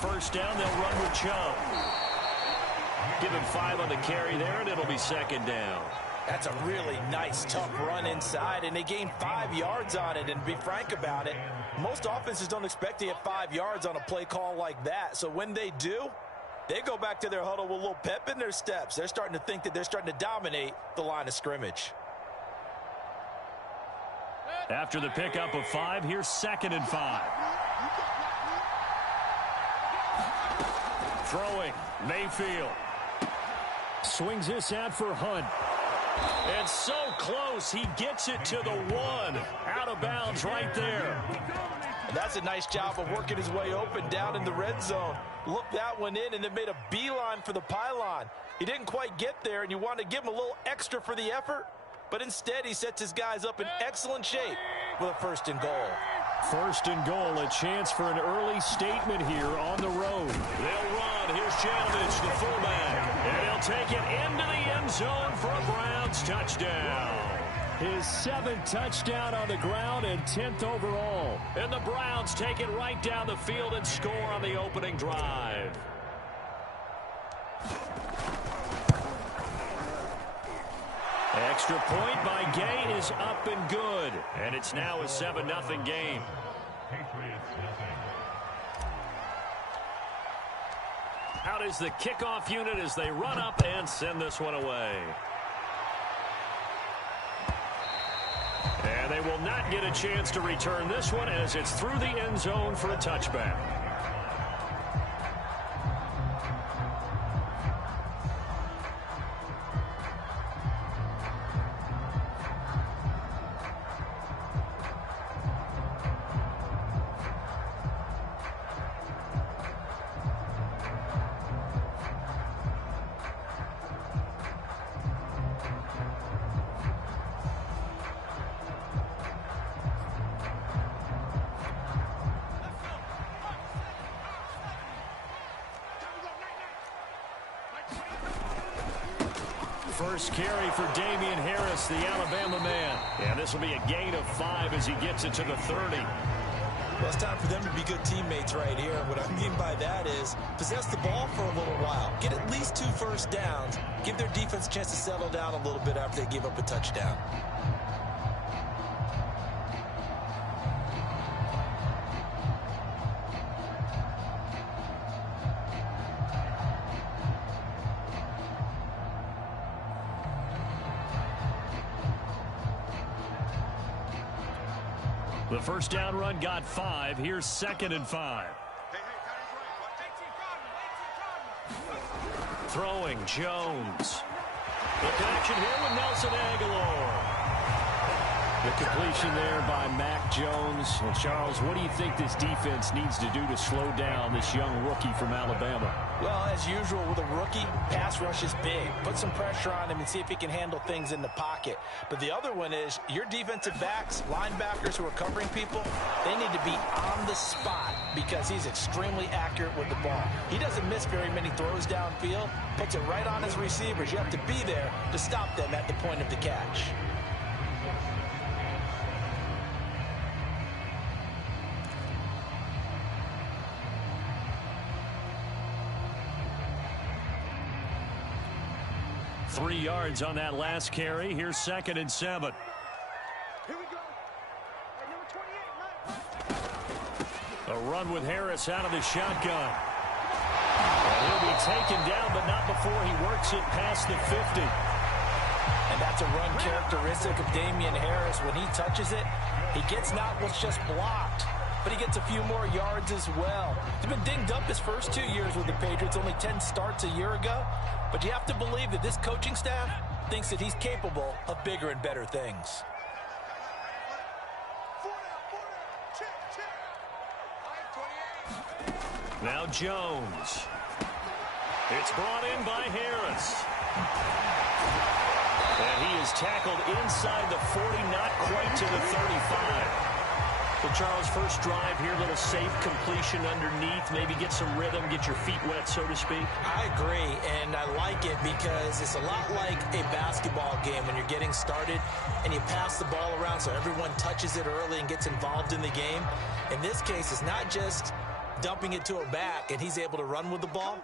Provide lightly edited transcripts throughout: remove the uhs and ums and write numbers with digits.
first down. They'll run with Chubb. Give him 5 on the carry there, and it'll be second down. That's a really nice, tough run inside, and they gained 5 yards on it. And to be frank about it, most offenses don't expect to get 5 yards on a play call like that. So when they do, they go back to their huddle with a little pep in their steps. They're starting to think that they're starting to dominate the line of scrimmage. After the pickup of 5, here's 2nd and 5. Throwing, Mayfield. Swings this out for Hunt. And so close, he gets it to the 1. Out of bounds right there. And that's a nice job of working his way open down in the red zone. Looked that one in and then made a beeline for the pylon. He didn't quite get there, and you want to give him a little extra for the effort. But instead, he sets his guys up in excellent shape with a 1st and goal. 1st and goal, a chance for an early statement here on the road. They'll run. Here's Janovich, the fullback. And he'll take it into the end zone for a Browns touchdown. His 7th touchdown on the ground and 10th overall. And the Browns take it right down the field and score on the opening drive. Extra point by Gay is up and good. And it's now a 7-0 game. Out is the kickoff unit as they run up and send this one away. And they will not get a chance to return this one as it's through the end zone for a touchback. First carry for Damian Harris, the Alabama man. And this will be a gain of 5 as he gets it to the 30. Well, it's time for them to be good teammates right here. What I mean by that is possess the ball for a little while. Get at least 2 first downs. Give their defense a chance to settle down a little bit after they give up a touchdown. The first down run got 5. Here's 2nd and 5. Throwing, Jones. The connection here with Nelson Aguilar. The completion there by Mac Jones. Well, Charles, what do you think this defense needs to do to slow down this young rookie from Alabama? Well, as usual with a rookie, pass rush is big. Put some pressure on him and see if he can handle things in the pocket. But the other one is your defensive backs, linebackers who are covering people, they need to be on the spot because he's extremely accurate with the ball. He doesn't miss very many throws downfield, puts it right on his receivers. You have to be there to stop them at the point of the catch. Three yards on that last carry. Here's 2nd and 7. Here we go. Hey, number 28, A run with Harris out of the shotgun. And he'll be taken down, but not before he works it past the 50. And that's a run characteristic of Damian Harris. When he touches it, he gets not what's just blocked, but he gets a few more yards as well. He's been dinged up his first 2 years with the Patriots, only 10 starts a year ago. But you have to believe that this coaching staff thinks that he's capable of bigger and better things. Now Jones. It's brought in by Harris. And he is tackled inside the 40, not quite to the 35. So, Charles, first drive here, little safe completion underneath, maybe get some rhythm, get your feet wet, so to speak. I agree, and I like it because it's a lot like a basketball game when you're getting started and you pass the ball around so everyone touches it early and gets involved in the game. In this case, it's not just dumping it to a back, and he's able to run with the ball.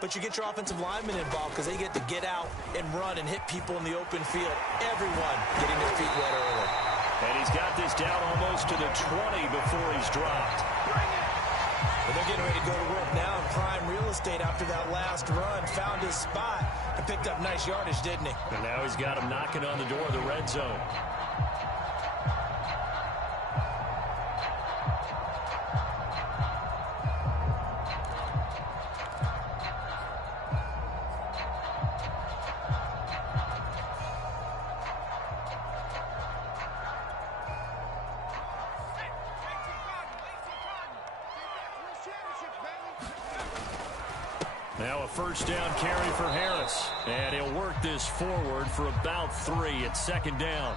But you get your offensive linemen involved because they get to get out and run and hit people in the open field. Everyone getting their feet wet early. And he's got this down almost to the 20 before he's dropped. But they're getting ready to go to work now in prime real estate after that last run. Found his spot and picked up nice yardage, didn't he? And now he's got him knocking on the door of the red zone. Now a first down carry for Harris. And he'll work this forward for about 3 at second down.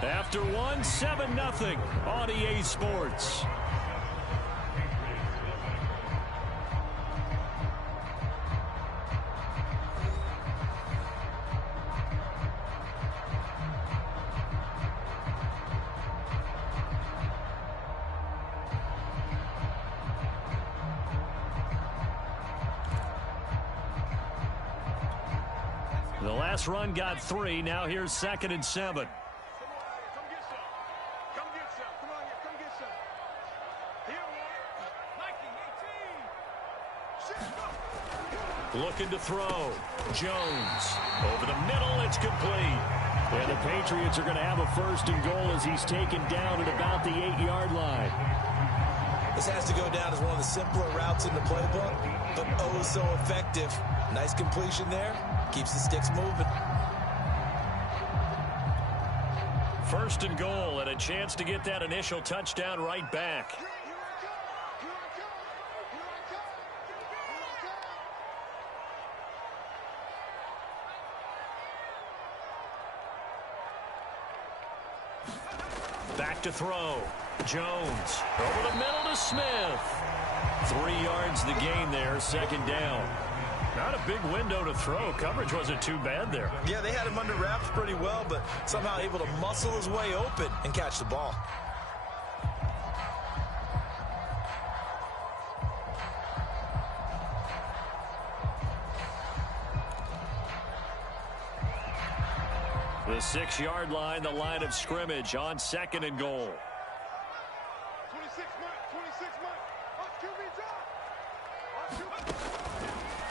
After one, 7-0 on EA Sports. The last run got 3. Now here's 2nd and 7. Come get some. Come get some. Come on here. Come get some. Here, one. Looking to throw. Jones. Over the middle. It's complete. And the Patriots are going to have a 1st and goal as he's taken down at about the 8-yard line. This has to go down as one of the simpler routes in the playbook, but oh so effective. Nice completion there. Keeps the sticks moving. 1st and goal and a chance to get that initial touchdown right back. Back to throw. Jones over the middle to Smith. 3 yards the gain there, 2nd down. Not a big window to throw. Coverage wasn't too bad there. Yeah, they had him under wraps pretty well, but somehow able to muscle his way open and catch the ball. The 6-yard line, the line of scrimmage on 2nd and goal. 26 Mike.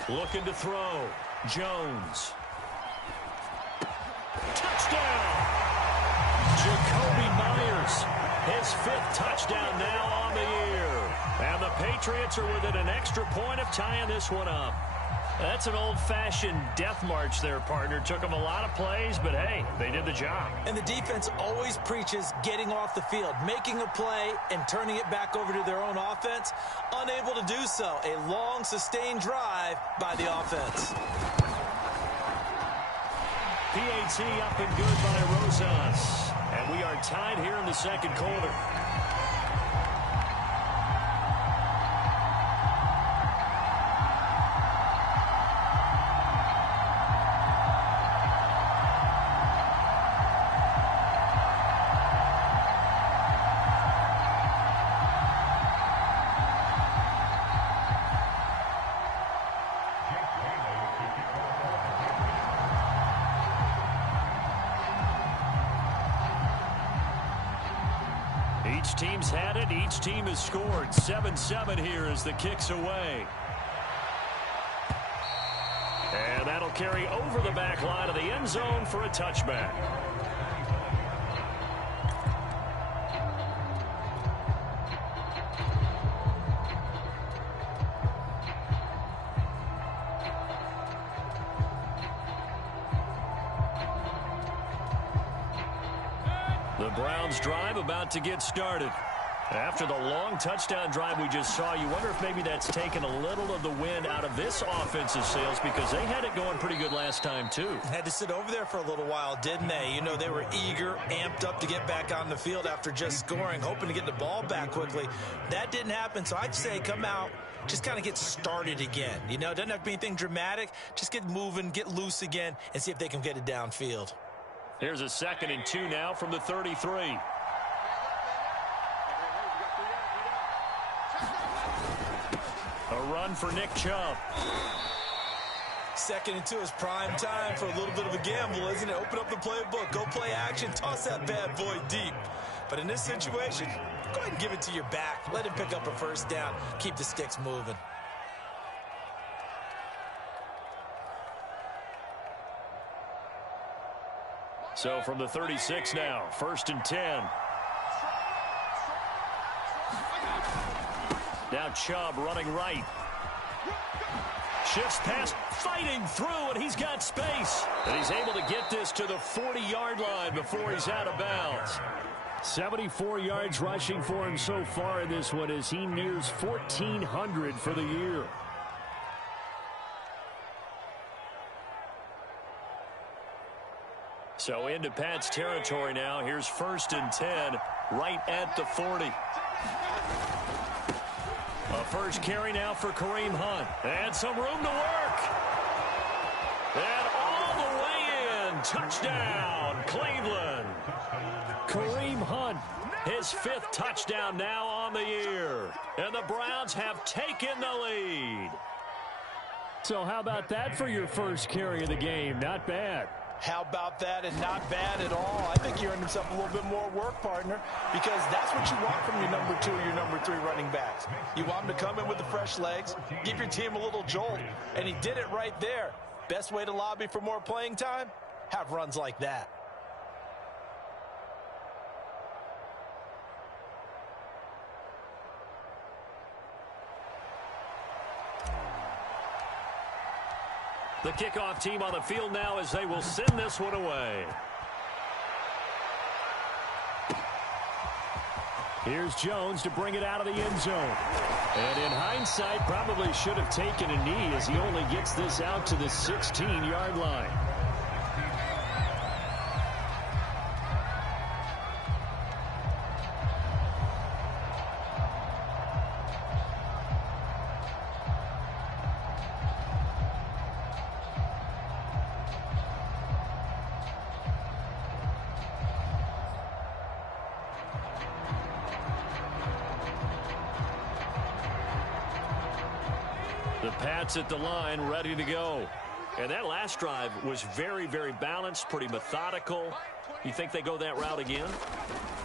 Looking to throw. Jones. Touchdown! Jacoby Myers. His 5th touchdown now on the year. And the Patriots are within an extra point of tying this one up. That's an old-fashioned death march there, partner. Took them a lot of plays, but hey, they did the job. And the defense always preaches getting off the field, making a play, and turning it back over to their own offense. Unable to do so. A long, sustained drive by the offense. PAT up and good by Rosas. And we are tied here in the 2nd quarter. Each team's had it. Each team has scored. 7-7 here as the kick's away. And that'll carry over the back line of the end zone for a touchback. The Browns drive about to get started. After the long touchdown drive we just saw, you wonder if maybe that's taken a little of the wind out of this offensive sails because they had it going pretty good last time too. Had to sit over there for a little while, didn't they? You know, they were eager, amped up to get back on the field after just scoring, hoping to get the ball back quickly. That didn't happen, so I'd say come out, just kind of get started again. You know, it doesn't have to be anything dramatic. Just get moving, get loose again, and see if they can get it downfield. Here's a 2nd and 2 now from the 33. run for Nick Chubb. 2nd and 2 is prime time for a little bit of a gamble, isn't it? Open up the playbook, go play action, toss that bad boy deep. But in this situation, go ahead and give it to your back. Let him pick up a first down. Keep the sticks moving. So from the 36 now, 1st and 10. Now Chubb running right. Shifts past, fighting through, and he's got space. And he's able to get this to the 40-yard line before he's out of bounds. 74 yards rushing for him so far in this one as he nears 1,400 for the year. So into Pat's territory now. Here's 1st and 10, right at the 40. A first carry now for Kareem Hunt. And some room to work. And all the way in. Touchdown, Cleveland. Kareem Hunt, his 5th touchdown now on the year. And the Browns have taken the lead. So how about that for your first carry of the game? Not bad. How about that, and not bad at all. I think he earned himself a little bit more work, partner, because that's what you want from your number 2 or your number 3 running backs. You want him to come in with the fresh legs, give your team a little jolt, and he did it right there. Best way to lobby for more playing time? Have runs like that. The kickoff team on the field now as they will send this one away. Here's Jones to bring it out of the end zone. And in hindsight, probably should have taken a knee as he only gets this out to the 16-yard line. The Pats at the line, ready to go. And that last drive was very, very balanced, pretty methodical. You think they go that route again?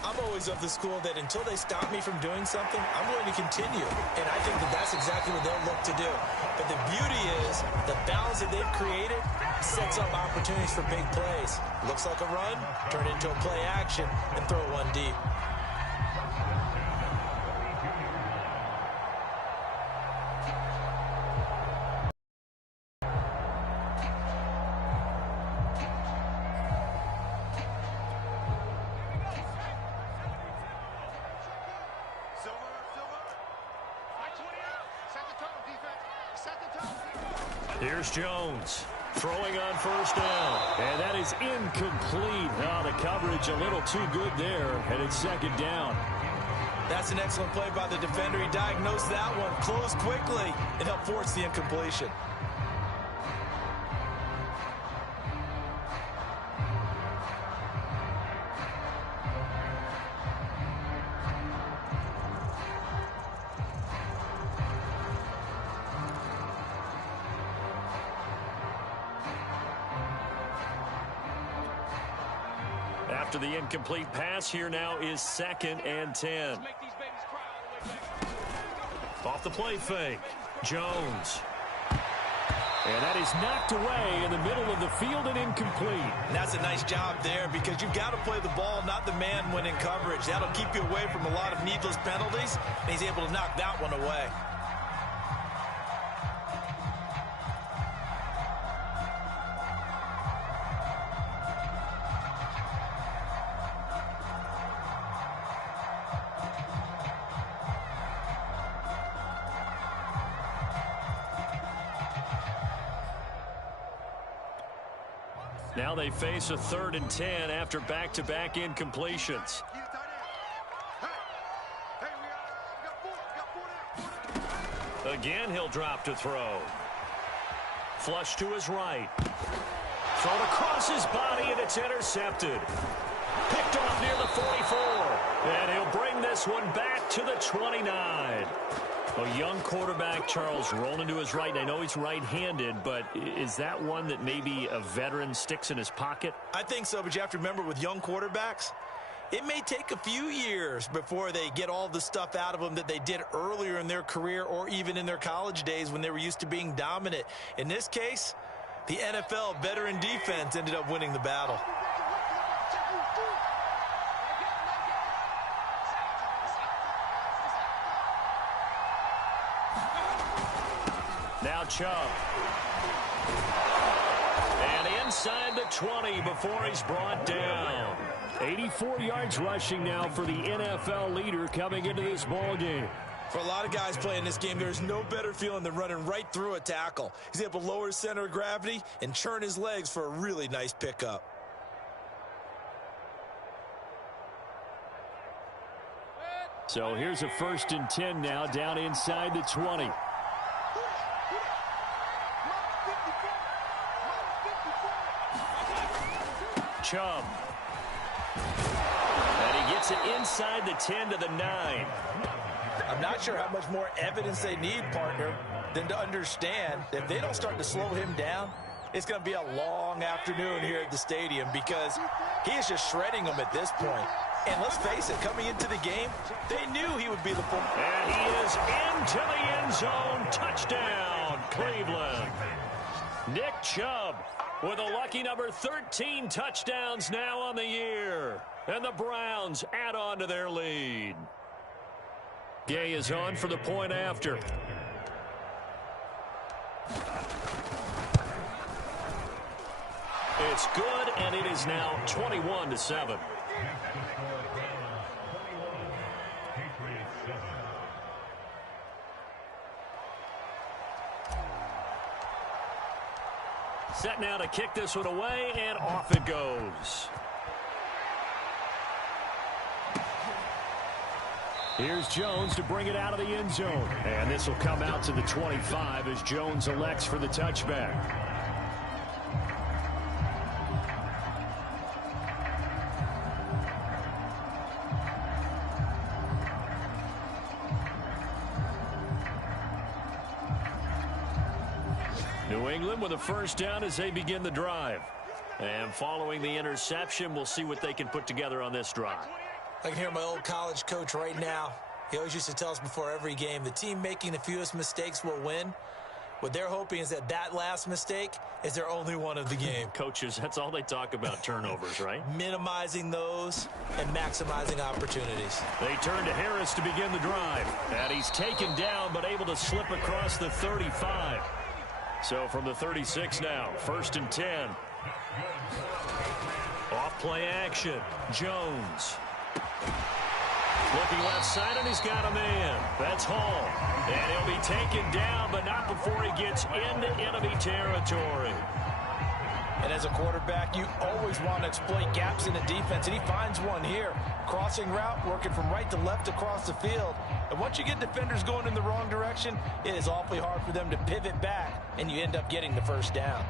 I'm always of the school that until they stop me from doing something, I'm going to continue. And I think that that's exactly what they'll look to do. But the beauty is the balance that they've created sets up opportunities for big plays. Looks like a run, turn it into a play action, and throw one deep. Here's Jones throwing on 1st down. And that is incomplete. Oh, the coverage a little too good there, and it's 2nd down. That's an excellent play by the defender. He diagnosed that one, closed quickly, and helped force the incompletion. After the incomplete pass, here now is 2nd and 10. Off the play fake, Jones. And that is knocked away in the middle of the field and incomplete. And that's a nice job there because you've got to play the ball, not the man when in coverage. That'll keep you away from a lot of needless penalties, and he's able to knock that one away. Now they face a 3rd and 10 after back-to-back incompletions. Again, he'll drop to throw. Flush to his right. Thrown across his body, and it's intercepted. Picked off near the 44. And he'll bring this one back to the 29. A young quarterback, Charles, rolling to his right. And I know he's right-handed, but is that one that maybe a veteran sticks in his pocket? I think so, but you have to remember with young quarterbacks, it may take a few years before they get all the stuff out of them that they did earlier in their career or even in their college days when they were used to being dominant. In this case, the NFL veteran defense ended up winning the battle. Now Chubb. And inside the 20 before he's brought down. 84 yards rushing now for the NFL leader coming into this ball game. For a lot of guys playing this game, there's no better feeling than running right through a tackle. He's able to lower his center of gravity and churn his legs for a really nice pickup. So here's a 1st and 10 now down inside the 20. Chubb. And he gets it inside the 10 to the 9. I'm not sure how much more evidence they need, partner, than to understand that if they don't start to slow him down, it's going to be a long afternoon here at the stadium because he is just shredding them at this point. And let's face it, coming into the game, they knew he would be the full. And he is into the end zone. Touchdown, Cleveland. Nick Chubb with a lucky number 13 touchdowns now on the year. And the Browns add on to their lead. Gay is on for the point after. It's good, and it is now 21-7. Set now to kick this one away, and off it goes. Here's Jones to bring it out of the end zone. And this will come out to the 25 as Jones elects for the touchback. New England with a first down as they begin the drive. And following the interception, we'll see what they can put together on this drive. I can hear my old college coach right now. He always used to tell us before every game, the team making the fewest mistakes will win. What they're hoping is that that last mistake is their only one of the game. Coaches, that's all they talk about, turnovers, right? Minimizing those and maximizing opportunities. They turn to Harris to begin the drive. And he's taken down but able to slip across the 35. So from the 36 now, 1st and 10. Off play action. Jones. Looking left side, and he's got a man. That's Hall. And he'll be taken down, but not before he gets into enemy territory. And as a quarterback, you always want to exploit gaps in the defense, and he finds one here. Crossing route, working from right to left across the field. And once you get defenders going in the wrong direction, it is awfully hard for them to pivot back, and you end up getting the first down.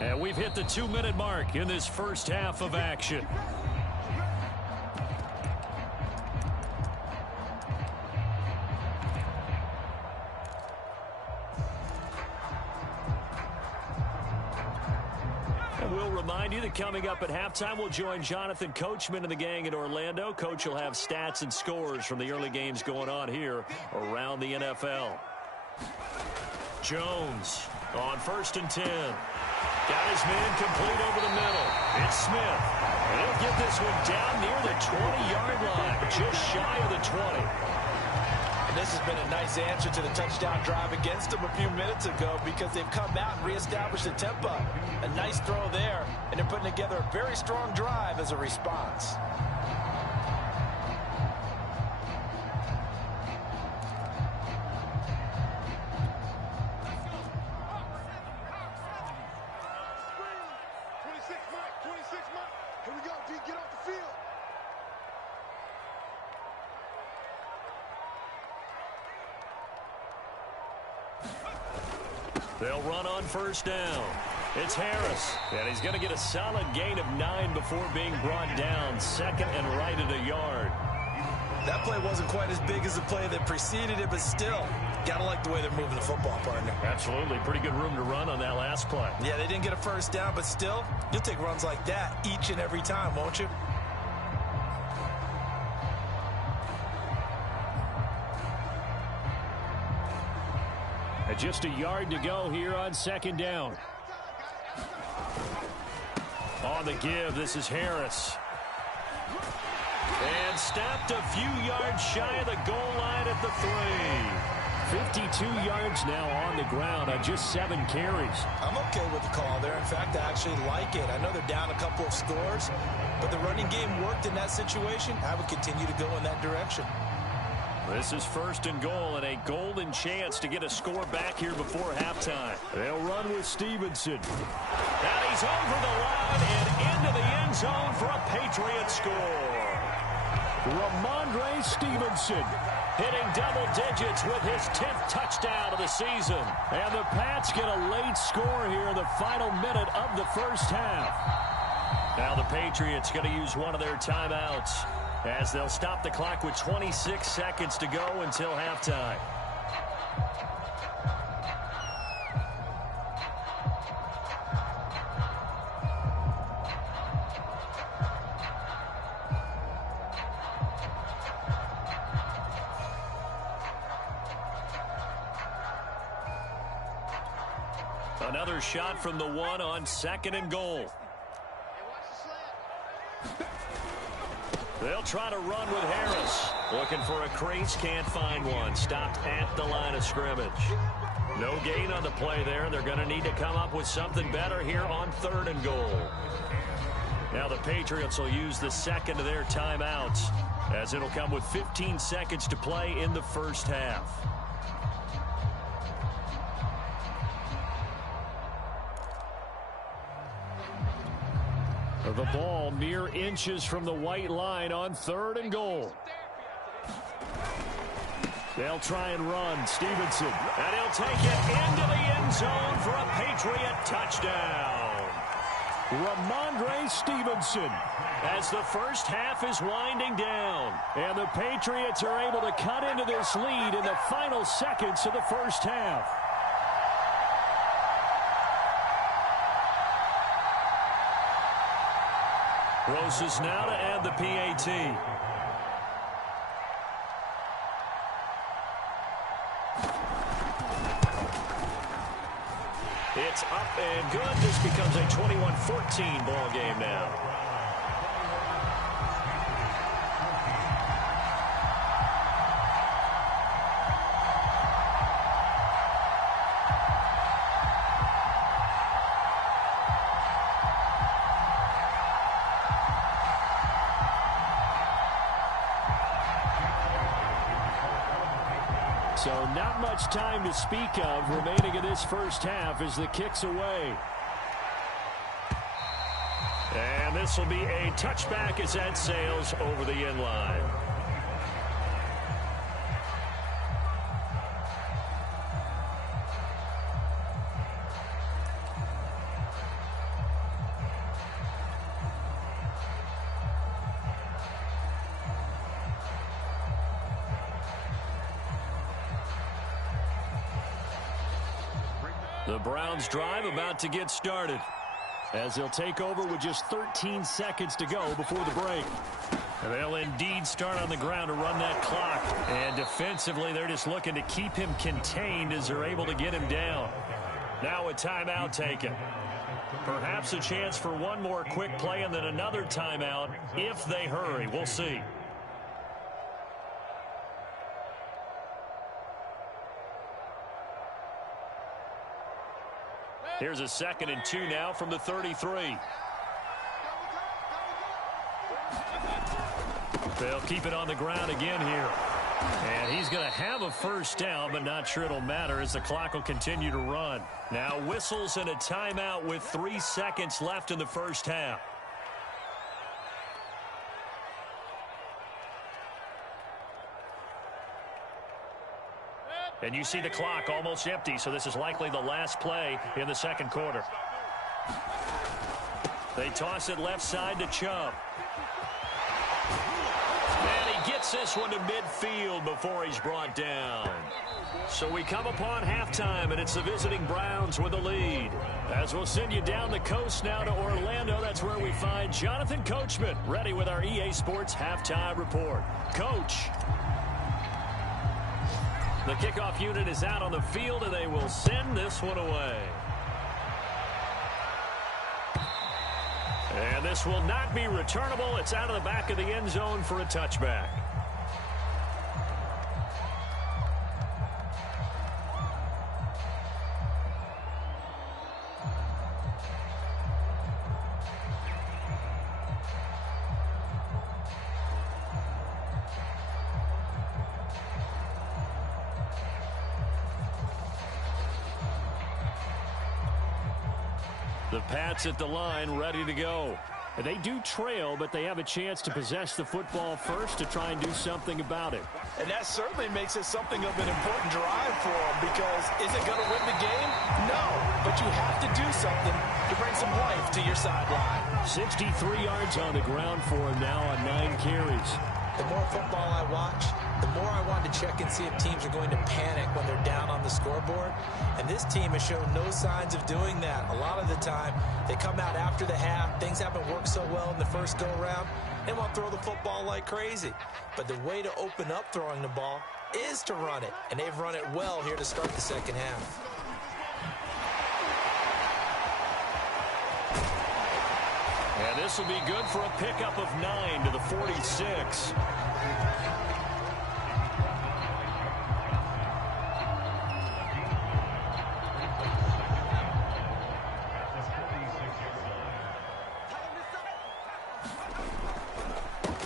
And we've hit the 2-minute mark in this first half of action. We'll remind you that coming up at halftime, we'll join Jonathan Coachman and the gang in Orlando. Coach will have stats and scores from the early games going on here around the NFL. Jones on 1st and 10. Got his man complete over the middle. It's Smith. And he'll get this one down near the 20-yard line, just shy of the 20. And this has been a nice answer to the touchdown drive against them a few minutes ago because they've come out and reestablished the tempo. A nice throw there, and they're putting together a very strong drive as a response. Here we go, D, get off the field. They'll run on 1st down. It's Harris, and he's going to get a solid gain of 9 before being brought down, second and right at a yard. That play wasn't quite as big as the play that preceded it, but still, got to like the way they're moving the football, partner. Absolutely. Pretty good room to run on that last play. Yeah, they didn't get a first down, but still, you'll take runs like that each and every time, won't you? And just a yard to go here on second down. On the give, this is Harris. And stopped a few yards shy of the goal line at the 3. 52 yards now on the ground on just 7 carries. I'm okay with the call there. In fact, I actually like it. I know they're down a couple of scores, but the running game worked in that situation. I would continue to go in that direction. This is first and goal and a golden chance to get a score back here before halftime. They'll run with Stevenson. And he's over the line and into the end zone for a Patriot score. Ramondre Stevenson hitting double digits with his 10th touchdown of the season. And the Pats get a late score here in the final minute of the first half. Now the Patriots going to use one of their timeouts as they'll stop the clock with 26 seconds to go until halftime. Another shot from the 1 on second and goal. They'll try to run with Harris. Looking for a crease, can't find one. Stopped at the line of scrimmage. No gain on the play there. They're going to need to come up with something better here on third and goal. Now the Patriots will use the second of their timeouts, as it'll come with 15 seconds to play in the first half. The ball mere inches from the white line on third and goal. They'll try and run. Stevenson. And he'll take it into the end zone for a Patriot touchdown. Ramondre Stevenson, as the first half is winding down. And the Patriots are able to cut into this lead in the final seconds of the first half. Roses now to add the PAT. It's up and good. This becomes a 21-14 ball game now. So not much time to speak of remaining in this first half as the kick's away. And this will be a touchback as that sails over the end line. The Browns drive about to get started, as they'll take over with just 13 seconds to go before the break. And they'll indeed start on the ground to run that clock. And defensively, they're just looking to keep him contained as they're able to get him down. Now a timeout taken. Perhaps a chance for one more quick play and then another timeout if they hurry. We'll see. Here's a 2nd and 2 now from the 33. They'll keep it on the ground again here. And he's going to have a first down, but not sure it'll matter as the clock will continue to run. Now whistles and a timeout with 3 seconds left in the first half. And you see the clock almost empty, so this is likely the last play in the second quarter. They toss it left side to Chubb. And he gets this one to midfield before he's brought down. So we come upon halftime, and it's the visiting Browns with the lead. As we'll send you down the coast now to Orlando, that's where we find Jonathan Coachman, ready with our EA Sports halftime report. Coach. The kickoff unit is out on the field, and they will send this one away. And this will not be returnable. It's out of the back of the end zone for a touchback. The Pats at the line, ready to go. They do trail, but they have a chance to possess the football first to try and do something about it. And that certainly makes it something of an important drive for them, because is it going to win the game? No, but you have to do something to bring some life to your sideline. 63 yards on the ground for him now on 9 carries. The more football I watch, the more I want to check and see if teams are going to panic when they're down on the scoreboard. And this team has shown no signs of doing that. A lot of the time, they come out after the half. Things haven't worked so well in the first go-around. They want to throw the football like crazy. But the way to open up throwing the ball is to run it. And they've run it well here to start the second half. And this will be good for a pickup of 9 to the 46.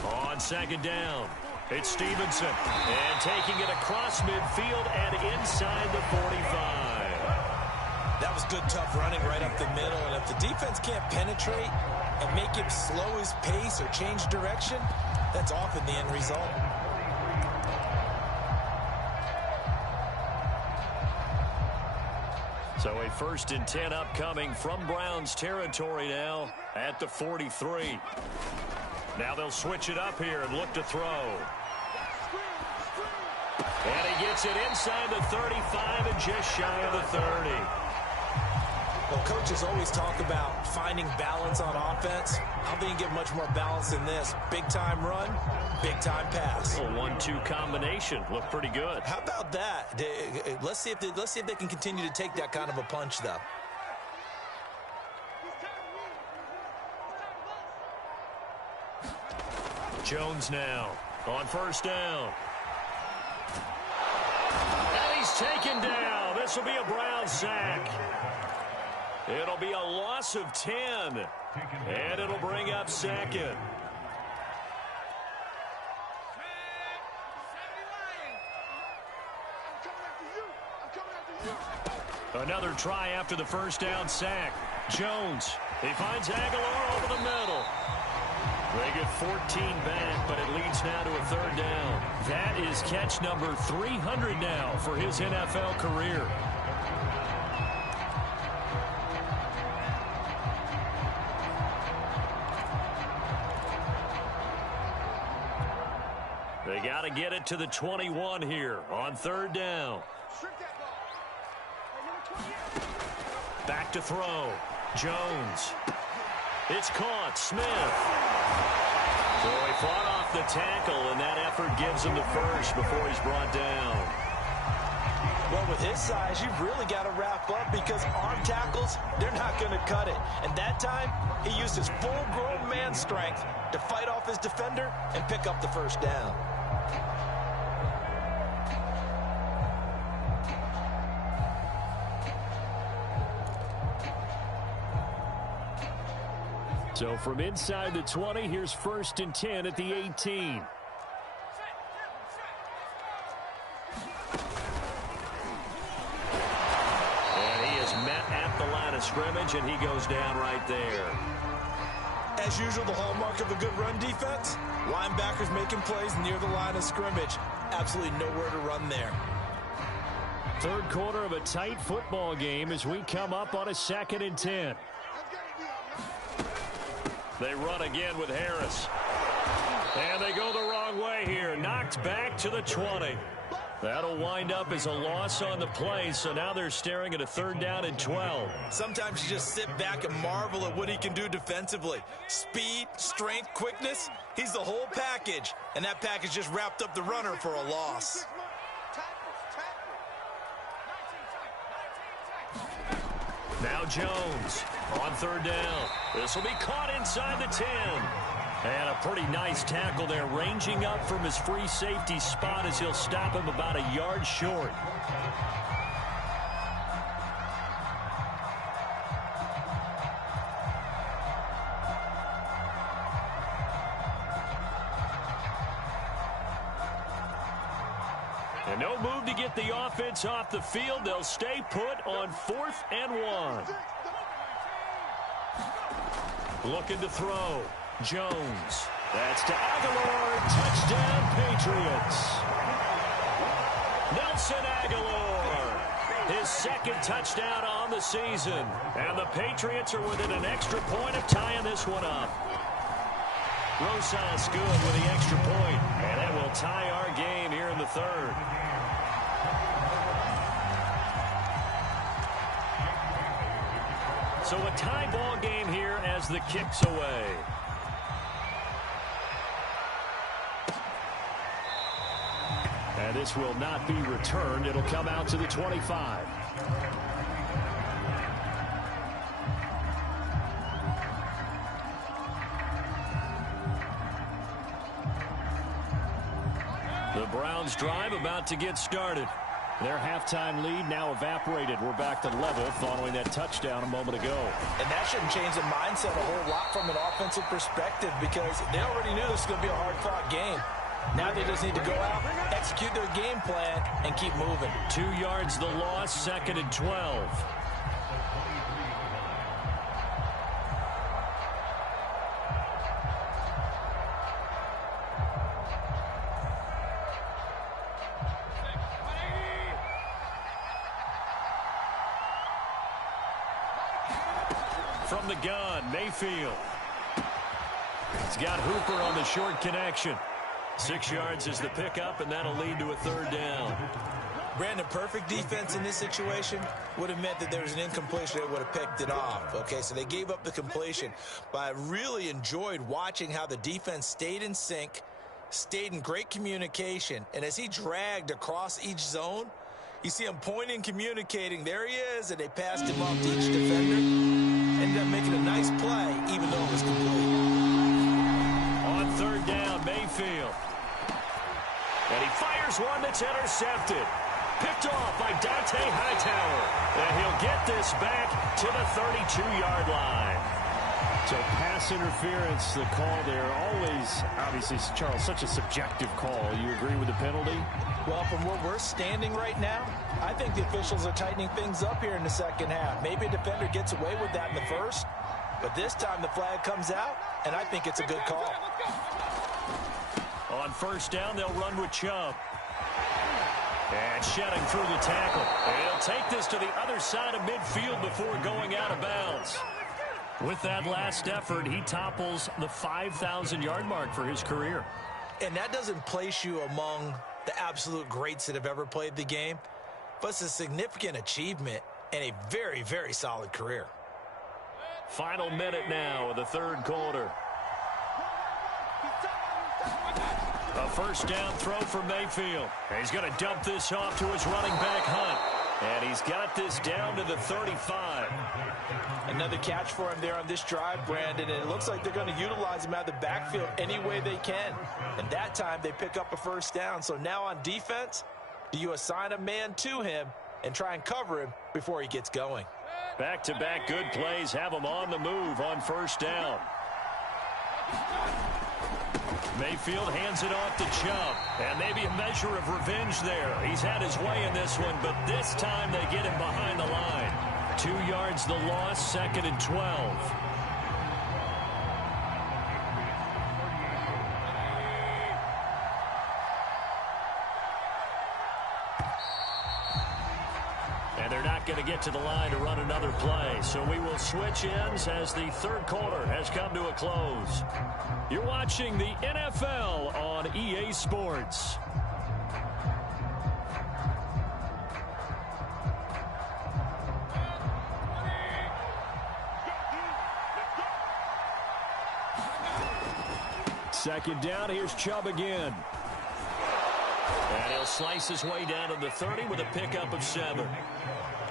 On second down, it's Stevenson. And taking it across midfield and inside the 45. That was good, tough running right up the middle. And if the defense can't penetrate and make him slow his pace or change direction, that's often the end result. So a 1st and 10 upcoming from Browns territory now at the 43. Now they'll switch it up here and look to throw. And he gets it inside the 35 and just shy of the 30. Well, coaches always talk about finding balance on offense. I don't think you get much more balance than this. Big-time run, big-time pass. A 1-2 combination. Looked pretty good. How about that? Let's see if they can continue to take that kind of a punch, though. Jones now on 1st down. And he's taken down. This will be a Brown sack. It'll be a loss of 10. And it'll bring up 2nd. Another try after the 1st down sack. Jones. He finds Aguilar over the middle. They get 14 back, but it leads now to a 3rd down. That is catch number 300 now for his NFL career. They got to get it to the 21 here on 3rd down. Back to throw. Jones. It's caught. Smith. So he fought off the tackle, and that effort gives him the 1st before he's brought down. Well, with his size, you've really got to wrap up, because arm tackles, they're not going to cut it. And that time, he used his full-grown man strength to fight off his defender and pick up the 1st down. So from inside the 20, here's 1st and 10 at the 18. And he is met at the line of scrimmage, and he goes down right there. As usual, the hallmark of a good run defense, linebackers making plays near the line of scrimmage. Absolutely nowhere to run there. 3rd quarter of a tight football game as we come up on a 2nd and 10. They run again with Harris. And they go the wrong way here. Knocked back to the 20. That'll wind up as a loss on the play, so now they're staring at a 3rd down and 12. Sometimes you just sit back and marvel at what he can do defensively. Speed, strength, quickness, he's the whole package. And that package just wrapped up the runner for a loss. Now Jones on 3rd down. This will be caught inside the 10. And a pretty nice tackle there, ranging up from his free safety spot as he'll stop him about a yard short. And no move to get the offense off the field. They'll stay put on 4th and 1. Looking to throw. Jones. That's to Aguilar. Touchdown, Patriots. Nelson Aguilar. His 2nd touchdown on the season. And the Patriots are within an extra point of tying this one up. Rosas good with the extra point. And it will tie our game here in the 3rd. So a tie ball game here as the kick's away. And this will not be returned. It'll come out to the 25. The Browns drive about to get started. Their halftime lead now evaporated. We're back to level following that touchdown a moment ago. And that shouldn't change the mindset a whole lot from an offensive perspective because they already knew this was going to be a hard-fought game. Now they just need to go out, execute their game plan, and keep moving. 2 yards the loss, 2nd and 12. From the gun, Mayfield. He's got Hooper on the short connection. 6 yards is the pickup, and that'll lead to a 3rd down. Brandon, perfect defense in this situation would have meant that there was an incompletion that would have picked it off. Okay, so they gave up the completion. But I really enjoyed watching how the defense stayed in sync, stayed in great communication, and as he dragged across each zone, you see him pointing, communicating. There he is, and they passed him off to each defender. Ended up making a nice play, even though it was complete. On 3rd down, Mayfield. And he fires one that's intercepted. Picked off by Dante Hightower. And he'll get this back to the 32-yard line. So pass interference, the call there. Always, obviously, Charles, such a subjective call. You agree with the penalty? Well, from where we're standing right now, I think the officials are tightening things up here in the 2nd half. Maybe a defender gets away with that in the 1st. But this time the flag comes out, and I think it's a good call. On 1st down, they'll run with Chubb. And shedding through the tackle. And he'll take this to the other side of midfield before going out of bounds. With that last effort, he topples the 5,000-yard mark for his career. And that doesn't place you among the absolute greats that have ever played the game, but it's a significant achievement and a very, very solid career. Final minute now of the 3rd quarter. A 1st down throw for Mayfield. And he's going to dump this off to his running back, Hunt. And he's got this down to the 35. Another catch for him there on this drive, Brandon, and it looks like they're going to utilize him out of the backfield any way they can. And that time they pick up a 1st down. So now on defense, do you assign a man to him and try and cover him before he gets going? Back-to-back good plays have him on the move on 1st down. Mayfield hands it off to Chubb. And maybe a measure of revenge there. He's had his way in this one, but this time they get him behind the line. 2 yards the loss, 2nd and 12. And they're not going to get get to the line to run another play. So we will switch ends as the third quarter has come to a close. You're watching the NFL on EA Sports. Second down, here's Chubb again. And he'll slice his way down to the 30 with a pickup of 7.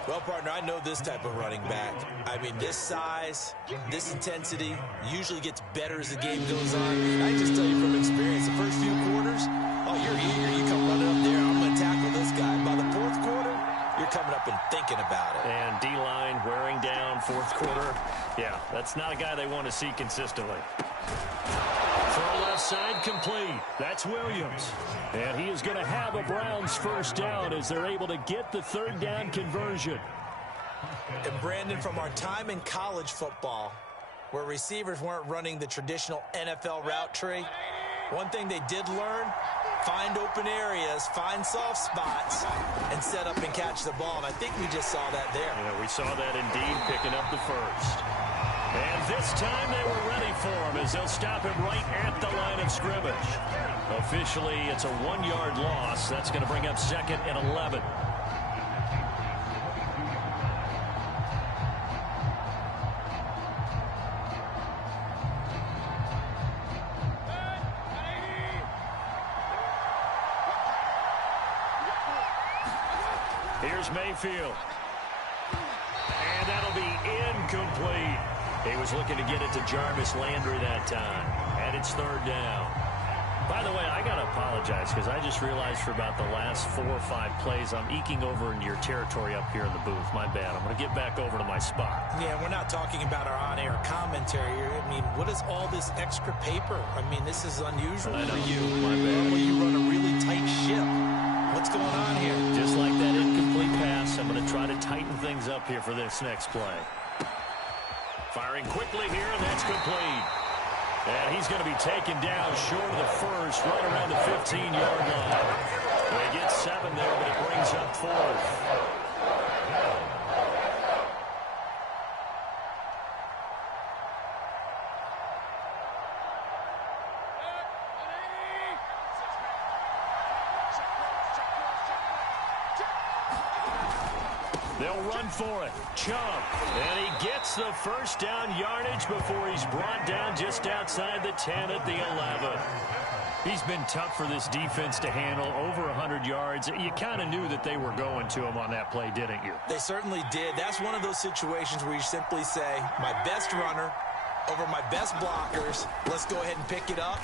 Well, partner, I know this type of running back. I mean, this size, this intensity usually gets better as the game goes on. I just tell you from experience, the first few quarters, oh, you're eager. You come running up there, I'm going to tackle this guy. By the fourth quarter, you're coming up and thinking about it. And D-line wearing down fourth quarter. Yeah, that's not a guy they want to see consistently. Throw left side complete. That's Williams. And he is going to have a Browns first down as they're able to get the third down conversion. And Brandon, from our time in college football, where receivers weren't running the traditional NFL route tree, one thing they did learn, find open areas, find soft spots, and set up and catch the ball. And I think we just saw that there. Yeah, we saw that indeed, picking up the first. And this time they were ready for him as they'll stop him right at the line of scrimmage. Officially, it's a 1-yard loss. That's going to bring up 2nd and 11. Here's Mayfield. And that'll be incomplete. He was looking to get it to Jarvis Landry that time. And it's third down. By the way, I got to apologize because I just realized for about the last 4 or 5 plays, I'm eking over into your territory up here in the booth. My bad. I'm going to get back over to my spot. Yeah, we're not talking about our on-air commentary. I mean, what is all this extra paper? I mean, this is unusual for you. My bad. Well, you run a really tight ship. What's going on here? Just like that incomplete pass, I'm going to try to tighten things up here for this next play. Firing quickly here, and that's complete. And he's going to be taken down short of the first, right around the 15-yard line. They get 7 there, but it brings up 4th. They'll run for it. Chubb. And he gets the first down yardage before he's brought down just outside the 10 at the 11. He's been tough for this defense to handle, over 100 yards. You kind of knew that they were going to him on that play, didn't you? They certainly did. That's one of those situations where you simply say, my best runner over my best blockers. Let's go ahead and pick it up.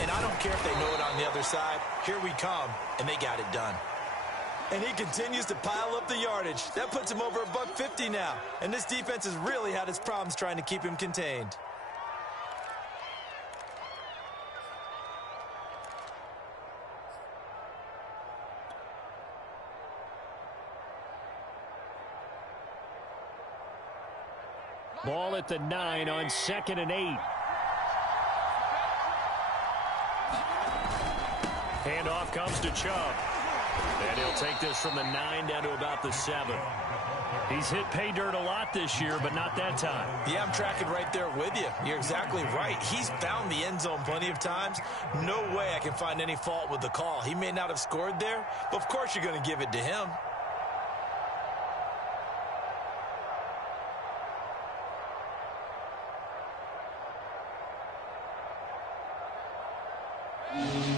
And I don't care if they know it on the other side. Here we come, and they got it done. And he continues to pile up the yardage. That puts him over $150 now. And this defense has really had its problems trying to keep him contained. Ball at the 9 on 2nd and 8. Handoff comes to Chubb. And he'll take this from the 9 down to about the 7. He's hit pay dirt a lot this year, but not that time. Yeah, I'm tracking right there with you. You're exactly right. He's found the end zone plenty of times. No way I can find any fault with the call. He may not have scored there, but of course you're going to give it to him.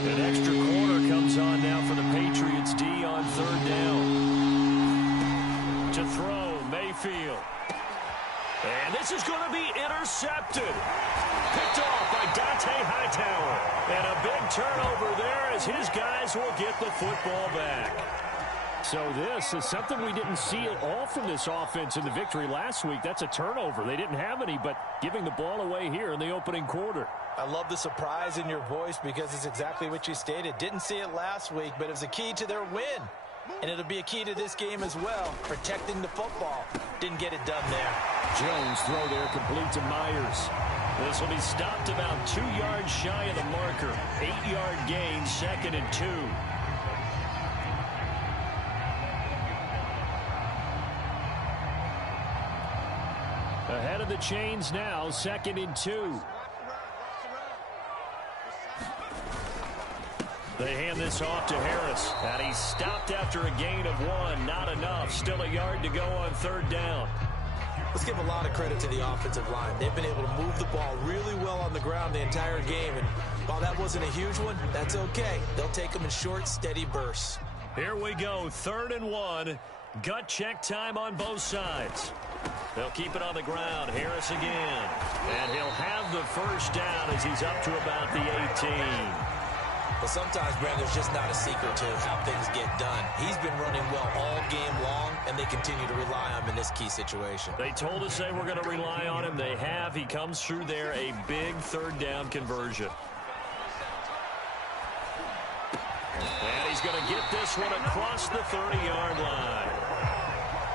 An extra corner comes on now for the Patriots D on 3rd down. To throw, Mayfield. And this is going to be intercepted. Picked off by Dante Hightower. And a big turnover there as his guys will get the football back. So this is something we didn't see at all from this offense in the victory last week. That's a turnover. They didn't have any, but giving the ball away here in the opening quarter. I love the surprise in your voice because it's exactly what you stated. Didn't see it last week, but it was a key to their win. And it'll be a key to this game as well, protecting the football. Didn't get it done there. Jones throw there complete to Myers. This will be stopped about 2 yards shy of the marker. 8-yard gain, 2nd and 2. Head of the chains now, 2nd and 2. They hand this off to Harris, and he's stopped after a gain of 1. Not enough. Still a yard to go on 3rd down. Let's give a lot of credit to the offensive line. They've been able to move the ball really well on the ground the entire game, and while that wasn't a huge one, that's okay. They'll take them in short, steady bursts. Here we go, 3rd and 1. Gut check time on both sides. They'll keep it on the ground. Harris again. And he'll have the 1st down as he's up to about the 18. Well, sometimes, Brad, there's just not a secret to how things get done. He's been running well all game long, and they continue to rely on him in this key situation. They told us they were going to rely on him. They have. He comes through there, a big 3rd down conversion. And he's going to get this one across the 30-yard line.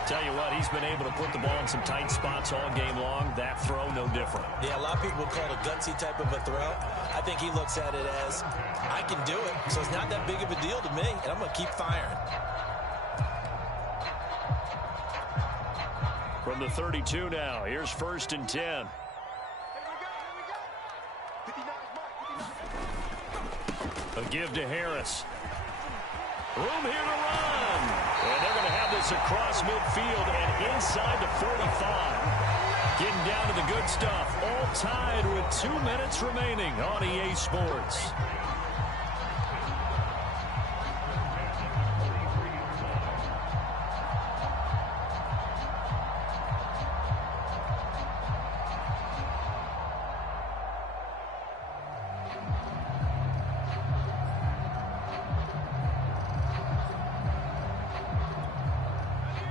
Tell you what, he's been able to put the ball in some tight spots all game long. That throw, no different. Yeah, a lot of people would call it a gutsy type of a throw. I think he looks at it as, I can do it, so it's not that big of a deal to me, and I'm going to keep firing. From the 32 now, here's 1st and 10. A give to Harris. Room here to run. And they're going to have this across midfield and inside the 45. Getting down to the good stuff. All tied with 2 minutes remaining on EA Sports.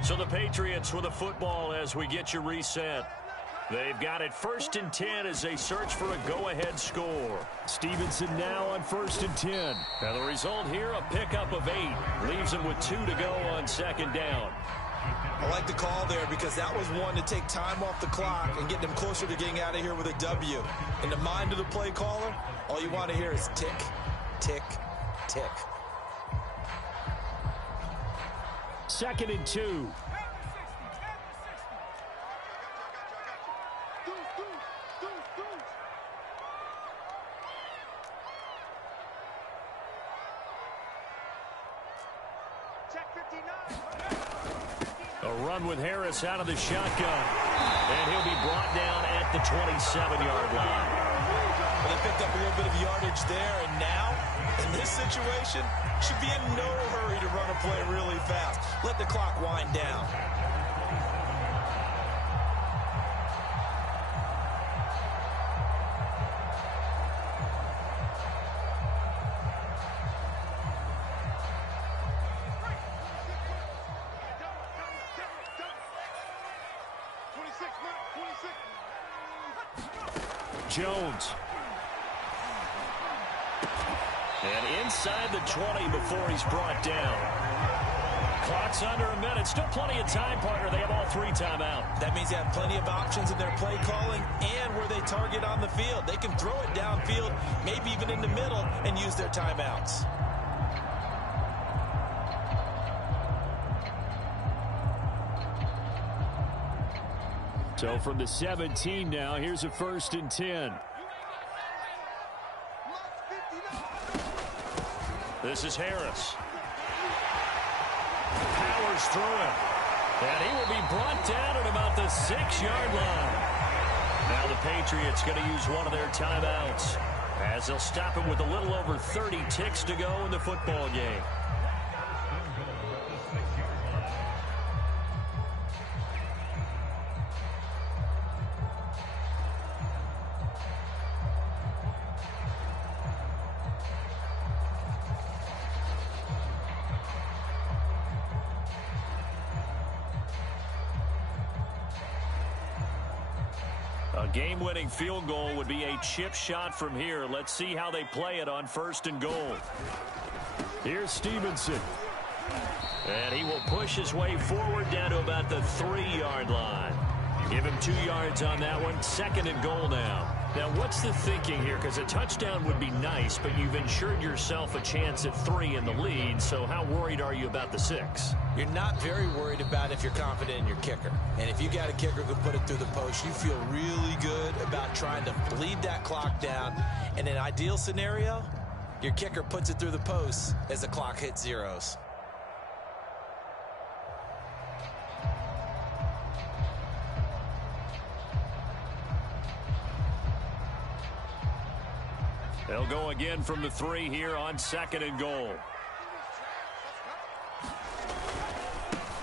So the Patriots with the football as we get you reset. They've got it 1st and 10 as they search for a go-ahead score. Stevenson now on 1st and 10. And the result here, a pickup of 8. Leaves him with 2 to go on 2nd down. I like the call there because that was one to take time off the clock and get them closer to getting out of here with a W. In the mind of the play caller, all you want to hear is tick, tick, tick. 2nd and 2. A run with Harris out of the shotgun. And he'll be brought down at the 27-yard line. Well, they picked up a little bit of yardage there, and now, in this situation, should be in no hurry to run a play really fast. Let the clock wind down. Jones. And inside the 20 before he's brought down. Clock's under a minute. Still plenty of time, partner. They have all 3 timeout. That means they have plenty of options in their play calling and where they target on the field. They can throw it downfield, maybe even in the middle, and use their timeouts. So from the 17 now, here's a 1st and 10. This is Harris. Powers through it. And he will be brought down at about the 6-yard line. Now the Patriots going to use one of their timeouts as they'll stop him with a little over 30 ticks to go in the football game. A game-winning field goal would be a chip shot from here. Let's see how they play it on 1st and goal. Here's Stevenson. And he will push his way forward down to about the 3-yard line. Give him 2 yards on that one. 2nd and goal now. Now, what's the thinking here? Because a touchdown would be nice, but you've ensured yourself a chance at 3 in the lead, so how worried are you about the 6? You're not very worried about if you're confident in your kicker. And if you got a kicker who can put it through the post, you feel really good about trying to bleed that clock down. In an ideal scenario, your kicker puts it through the post as the clock hits zeros. They'll go again from the 3 here on 2nd and goal.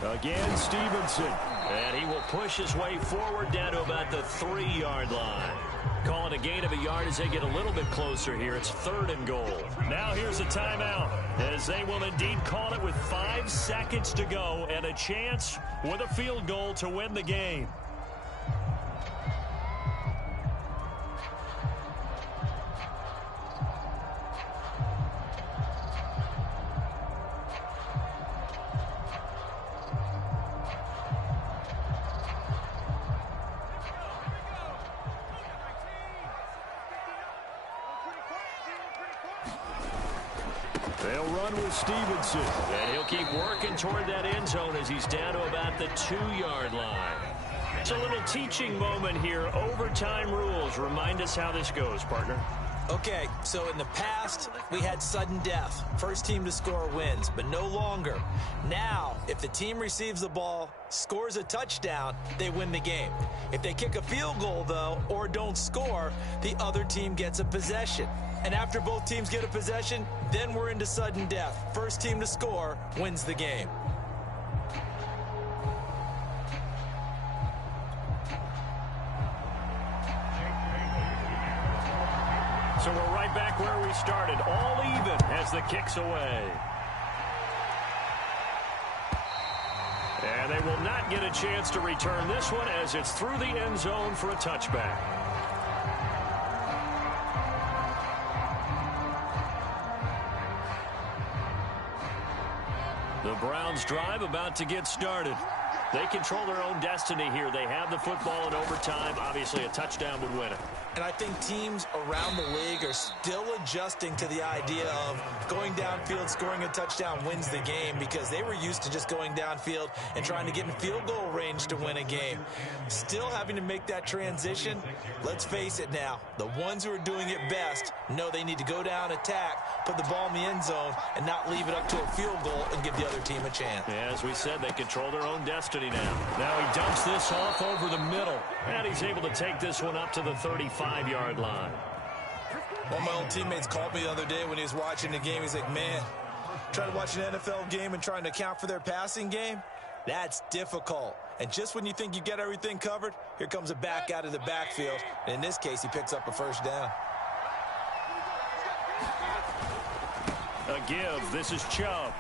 Again, Stevenson. And he will push his way forward down to about the 3-yard line. Calling a gain of a yard as they get a little bit closer here. It's 3rd and goal. Now here's a timeout, as they will indeed call it with 5 seconds to go and a chance with a field goal to win the game. They'll run with Stevenson, and he'll keep working toward that end zone as he's down to about the 2-yard line. It's a little teaching moment here. Overtime rules. Remind us how this goes, partner. Okay, so in the past, we had sudden death. First team to score wins, but no longer. Now, if the team receives the ball, scores a touchdown, they win the game. If they kick a field goal, though, or don't score, the other team gets a possession. And after both teams get a possession, then we're into sudden death. First team to score wins the game. So we're right back where we started, all even as the kick's away. And they will not get a chance to return this one as it's through the end zone for a touchback. The Browns' drive about to get started. They control their own destiny here. They have the football in overtime. Obviously, a touchdown would win it. And I think teams around the league are still adjusting to the idea of going downfield, scoring a touchdown wins the game, because they were used to just going downfield and trying to get in field goal range to win a game. Still having to make that transition. Let's face it now, the ones who are doing it best know they need to go down, attack, put the ball in the end zone, and not leave it up to a field goal and give the other team a chance. Yeah, as we said, they control their own destiny now. Now he dumps this off over the middle, and he's able to take this one up to the 35-yard line. One of my old teammates called me the other day when he was watching the game. He's like, man, trying to watch an NFL game and trying to account for their passing game, that's difficult. And just when you think you get everything covered, here comes a back out of the backfield. And in this case, he picks up a first down. A give. This is Chubb.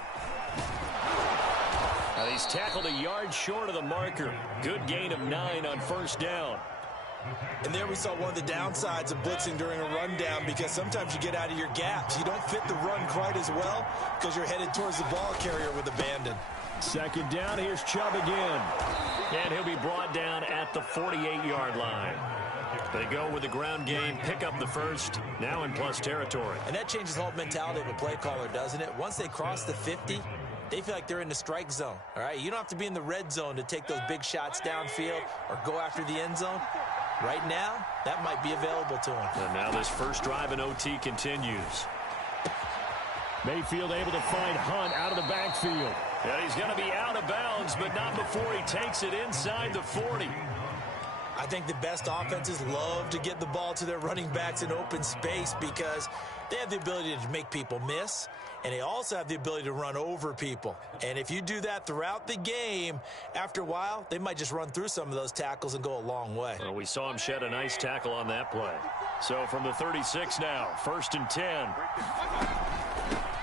Now he's tackled a yard short of the marker. Good gain of 9 on first down. And there we saw one of the downsides of blitzing during a rundown, because sometimes you get out of your gaps. You don't fit the run quite as well because you're headed towards the ball carrier with abandon. Second down, here's Chubb again. And he'll be brought down at the 48-yard line. They go with the ground game, pick up the first, now in plus territory. And that changes the whole mentality of a play caller, doesn't it? Once they cross the 50, they feel like they're in the strike zone, all right? You don't have to be in the red zone to take those big shots downfield or go after the end zone. Right now, that might be available to him. And now this first drive in OT continues. Mayfield able to find Hunt out of the backfield. And he's going to be out of bounds, but not before he takes it inside the 40. I think the best offenses love to get the ball to their running backs in open space because they have the ability to make people miss, and they also have the ability to run over people. And if you do that throughout the game, after a while, they might just run through some of those tackles and go a long way. Well, we saw him shed a nice tackle on that play. So from the 36 now, 1st and 10.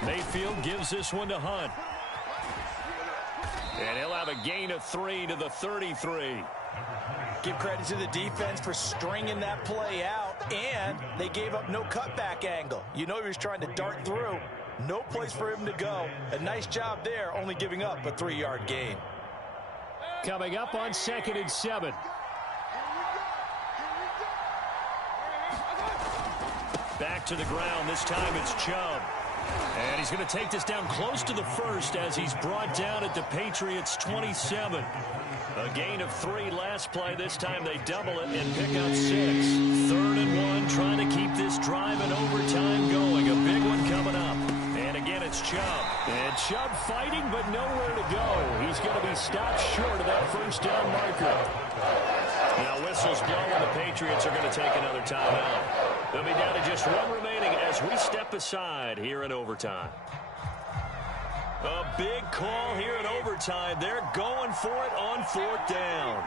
Mayfield gives this one to Hunt. And he'll have a gain of 3 to the 33. Give credit to the defense for stringing that play out, and they gave up no cutback angle. You know he was trying to dart through. No place for him to go. A nice job there, only giving up a 3-yard gain. Coming up on 2nd and 7. Back to the ground. This time it's Chubb. And he's going to take this down close to the first as he's brought down at the Patriots' 27. A gain of 3 last play. This time they double it and pick up 6. 3rd and 1, trying to keep this drive in overtime going. A big one coming up. And again, it's Chubb. And Chubb fighting, but nowhere to go. He's going to be stopped short of that first down marker. Now whistles blowing. The Patriots are going to take another timeout. They'll be down to just 1 remaining as we step aside here in overtime. A big call here in overtime. They're going for it on 4th down.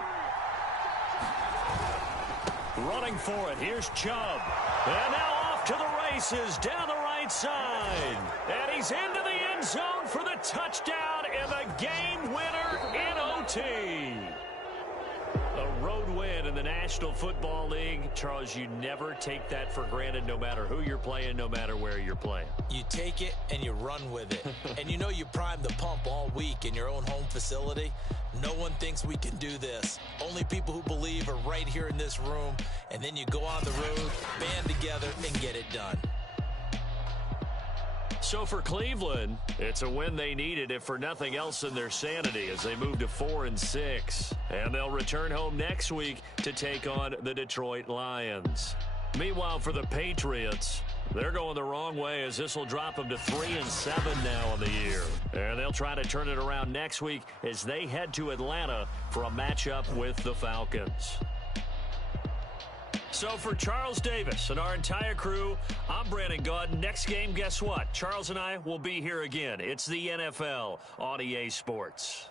Running for it. Here's Chubb. And now off to the races down the right side. And he's into the end zone for the touchdown and the game winner in OT. A road win in the National Football League. Charles, you never take that for granted no matter who you're playing, no matter where you're playing. You take it and you run with it. And you know you primed the pump all week in your own home facility. No one thinks we can do this. Only people who believe are right here in this room. And then you go on the road, band together, and get it done. So for Cleveland, it's a win they needed, if for nothing else than their sanity, as they move to 4-6. And they'll return home next week to take on the Detroit Lions. Meanwhile, for the Patriots, they're going the wrong way, as this will drop them to 3-7 now on the year. And they'll try to turn it around next week as they head to Atlanta for a matchup with the Falcons. So for Charles Davis and our entire crew, I'm Brandon Gaudin. Next game, guess what? Charles and I will be here again. It's the NFL on EA Sports.